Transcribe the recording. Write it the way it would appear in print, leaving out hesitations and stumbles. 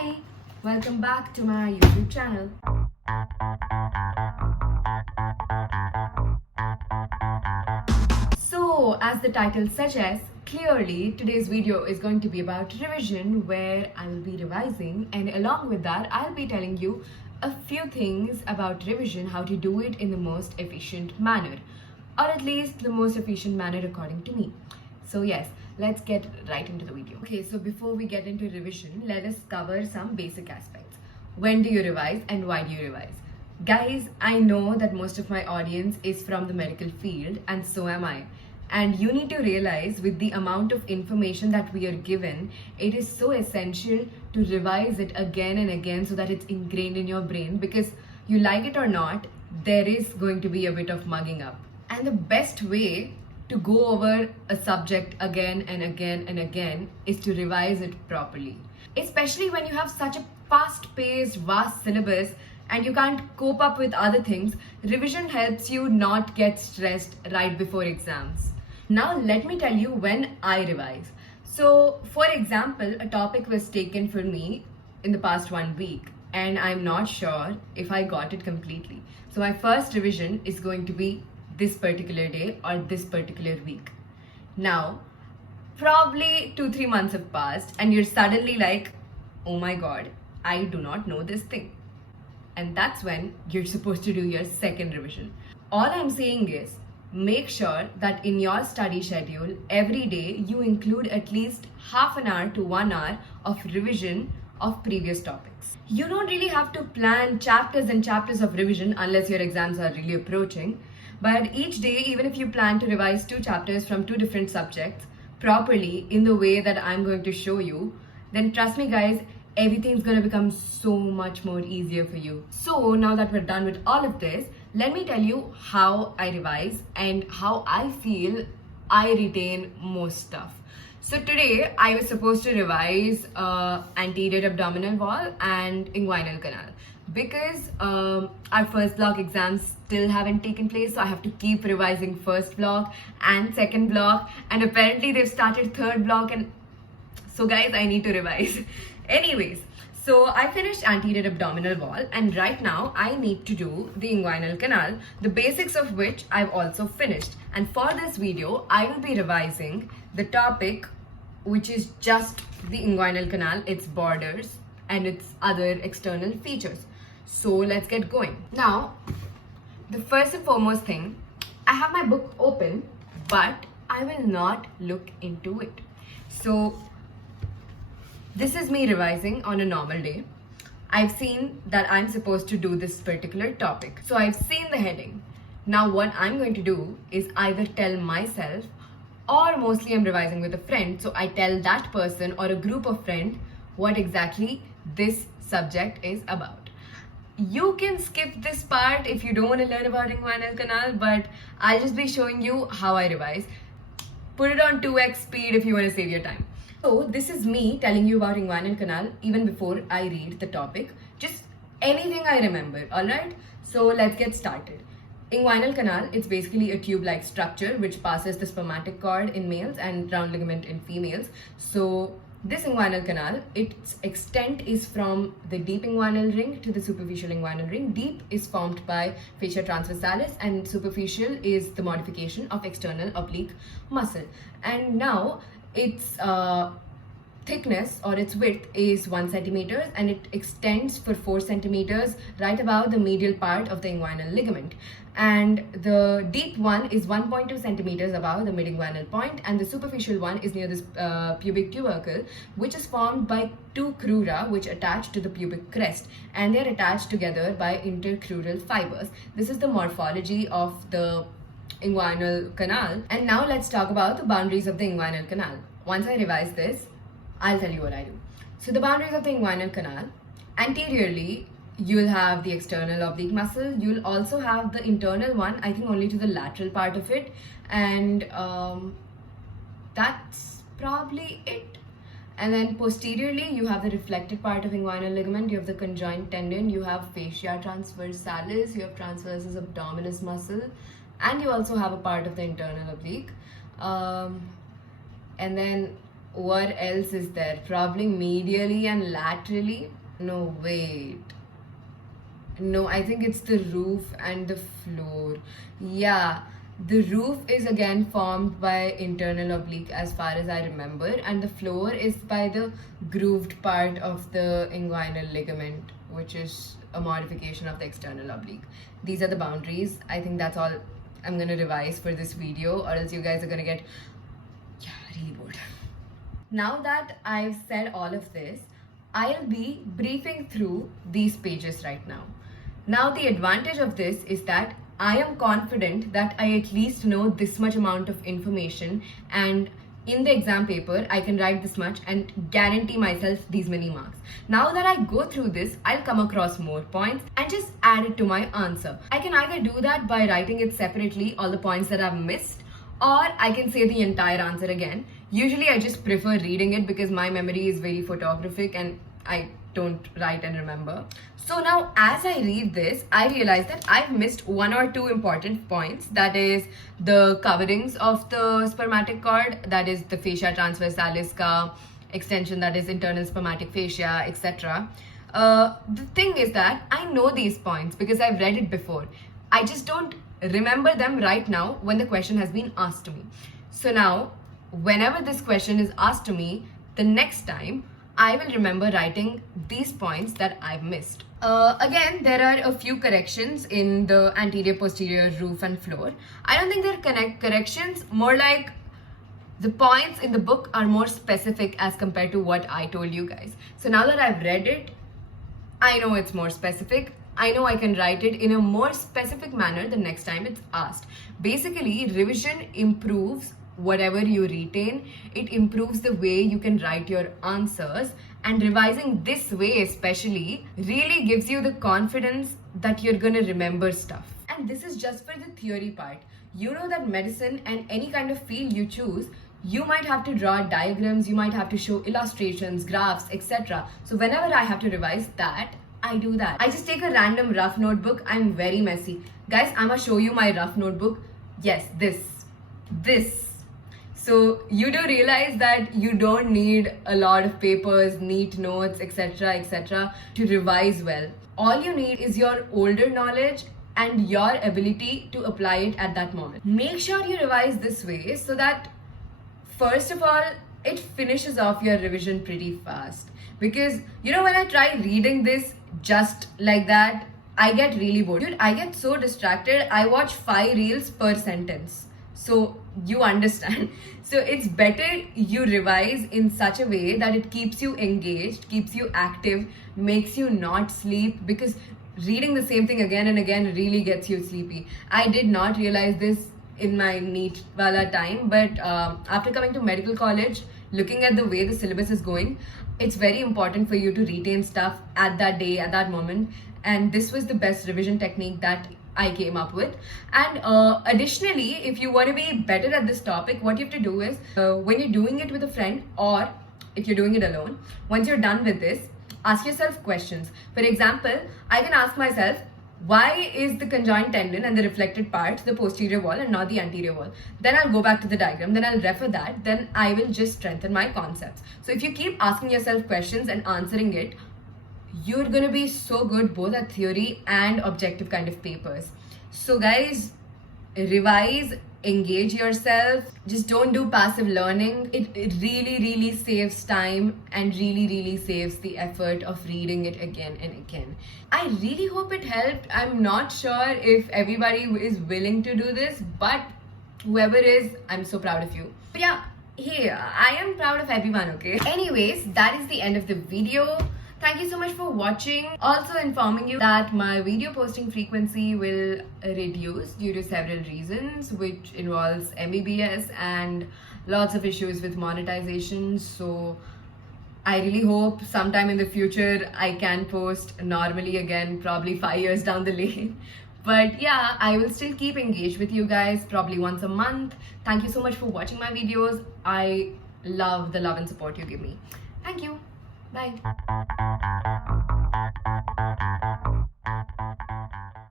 Hi, welcome back to my YouTube channel. So, as the title suggests, clearly today's video is going to be about revision, where I will be revising, and along with that, I'll be telling you a few things about revision, how to do it in the most efficient manner, or at least the most efficient manner according to me. So yes, let's get right into the video. Okay, so before we get into revision, let us cover some basic aspects. When do you revise and why do you revise? Guys, I know that most of my audience is from the medical field, and so am I. And you need to realize, with the amount of information that we are given, it is so essential to revise it again and again so that it's ingrained in your brain, because you like it or not, there is going to be a bit of mugging up. And the best way to go over a subject again and again and again is to revise it properly. Especially when you have such a fast-paced, vast syllabus and you can't cope up with other things, revision helps you not get stressed right before exams. Now let me tell you when I revise. So for example, a topic was taken for me in the past 1 week and I'm not sure if I got it completely. So my first revision is going to be this particular day or this particular week. Now, probably 2-3 months have passed and you're suddenly like, oh my god, I do not know this thing. And that's when you're supposed to do your second revision. All I'm saying is, make sure that in your study schedule, every day you include at least half an hour to 1 hour of revision of previous topics. You don't really have to plan chapters and chapters of revision unless your exams are really approaching. But each day, even if you plan to revise 2 chapters from 2 different subjects properly in the way that I'm going to show you, then trust me guys, everything's going to become so much more easier for you. So now that we're done with all of this, let me tell you how I revise and how I feel I retain most stuff. So today I was supposed to revise anterior abdominal wall and inguinal canal, because our first block exams still haven't taken place, so I have to keep revising first block and second block, and apparently they've started third block, and so guys, I need to revise. Anyways, so I finished anterior abdominal wall and right now I need to do the inguinal canal, the basics of which I've also finished. And for this video, I will be revising the topic which is just the inguinal canal, its borders and its other external features. So let's get going. Now, the first and foremost thing, I have my book open, but I will not look into it. So this is me revising on a normal day. I've seen that I'm supposed to do this particular topic. So I've seen the heading. Now what I'm going to do is either tell myself, or mostly I'm revising with a friend. So I tell that person or a group of friends what exactly this subject is about. You can skip this part if you don't want to learn about inguinal canal, but I'll just be showing you how I revise. Put it on 2x speed if you want to save your time. So this is me telling you about inguinal canal even before I read the topic. Just anything I remember, alright? So let's get started. Inguinal canal, it's basically a tube-like structure which passes the spermatic cord in males and round ligament in females. So this inguinal canal, its extent is from the deep inguinal ring to the superficial inguinal ring. Deep is formed by fascia transversalis and superficial is the modification of external oblique muscle. And now its thickness or its width is 1 centimeter and it extends for 4 centimeters right above the medial part of the inguinal ligament. And the deep one is 1.2 centimeters above the mid-inguinal point, and the superficial one is near this pubic tubercle, which is formed by 2 crura which attach to the pubic crest, and they're attached together by intercrural fibers. This is the morphology of the inguinal canal. And now let's talk about the boundaries of the inguinal canal. Once I revise this, I'll tell you what I do. So the boundaries of the inguinal canal, anteriorly, you'll have the external oblique muscle. You'll also have the internal one, I think only to the lateral part of it. And that's probably it. And then posteriorly, you have the reflected part of inguinal ligament, you have the conjoint tendon, you have fascia transversalis, you have transversus abdominis muscle, and you also have a part of the internal oblique. And then What else is there? Probably medially and laterally. No, wait. No, I think it's the roof and the floor. Yeah, the roof is again formed by internal oblique as far as I remember, and the floor is by the grooved part of the inguinal ligament, which is a modification of the external oblique. These are the boundaries. I think that's all I'm gonna revise for this video, or else you guys are gonna get really bored. Now that I've said all of this, I'll be briefing through these pages right now. Now, the advantage of this is that I am confident that I at least know this much amount of information, and in the exam paper, I can write this much and guarantee myself these many marks. Now that I go through this, I'll come across more points and just add it to my answer. I can either do that by writing it separately, all the points that I've missed, or I can say the entire answer again. Usually I just prefer reading it because my memory is very photographic and I don't write and remember. So now as I read this, I realize that I've missed one or two important points. That is the coverings of the spermatic cord, that is the fascia transversalis ka extension, that is internal spermatic fascia, etc. The thing is that I know these points because I've read it before. I just don't remember them right now when the question has been asked to me. So now, whenever this question is asked to me, the next time, I will remember writing these points that I've missed. Again, there are a few corrections in the anterior, posterior, roof and floor. I don't think they're corrections, more like the points in the book are more specific as compared to what I told you guys. So now that I've read it, I know it's more specific. I know I can write it in a more specific manner the next time it's asked. Basically, revision improves whatever you retain. It improves the way you can write your answers, and revising this way especially really gives you the confidence that you're gonna remember stuff. And this is just for the theory part. You know that medicine and any kind of field you choose, you might have to draw diagrams, you might have to show illustrations, graphs, etc. So whenever I have to revise that, I do that. I just take a random rough notebook. I'm very messy. Guys, I'm gonna show you my rough notebook. Yes, this. So you do realize that you don't need a lot of papers, neat notes, etc. to revise well. All you need is your older knowledge and your ability to apply it at that moment. Make sure you revise this way so that, first of all, it finishes off your revision pretty fast. Because, you know, when I try reading this just like that, I get really bored. Dude, I get so distracted. I watch 5 reels per sentence. So you understand. So it's better you revise in such a way that it keeps you engaged, keeps you active, makes you not sleep, because reading the same thing again and again really gets you sleepy. I did not realize this in my NEET wala time, but after coming to medical college, looking at the way the syllabus is going, it's very important for you to retain stuff at that day, at that moment. And this was the best revision technique that I came up with. And additionally, if you want to be better at this topic, what you have to do is when you're doing it with a friend, or if you're doing it alone, once you're done with this, ask yourself questions. For example, I can ask myself, why is the conjoined tendon and the reflected part the posterior wall and not the anterior wall? Then I'll go back to the diagram, then I'll refer that, then I will just strengthen my concepts. So if you keep asking yourself questions and answering it, you're gonna be so good both at theory and objective kind of papers. So guys, revise, engage yourself, just don't do passive learning. It really saves time and really saves the effort of reading it again and again. I really hope it helped. I'm not sure if everybody is willing to do this, but whoever is, I'm so proud of you. But yeah, hey, I am proud of everyone, okay? Anyways, that is the end of the video. Thank you so much for watching. Also informing you that my video posting frequency will reduce due to several reasons, which involves MBBS and lots of issues with monetization. So I really hope sometime in the future I can post normally again, probably 5 years down the lane. But yeah, I will still keep engaged with you guys probably once a month. Thank you so much for watching my videos. I love the love and support you give me. Thank you. Bye.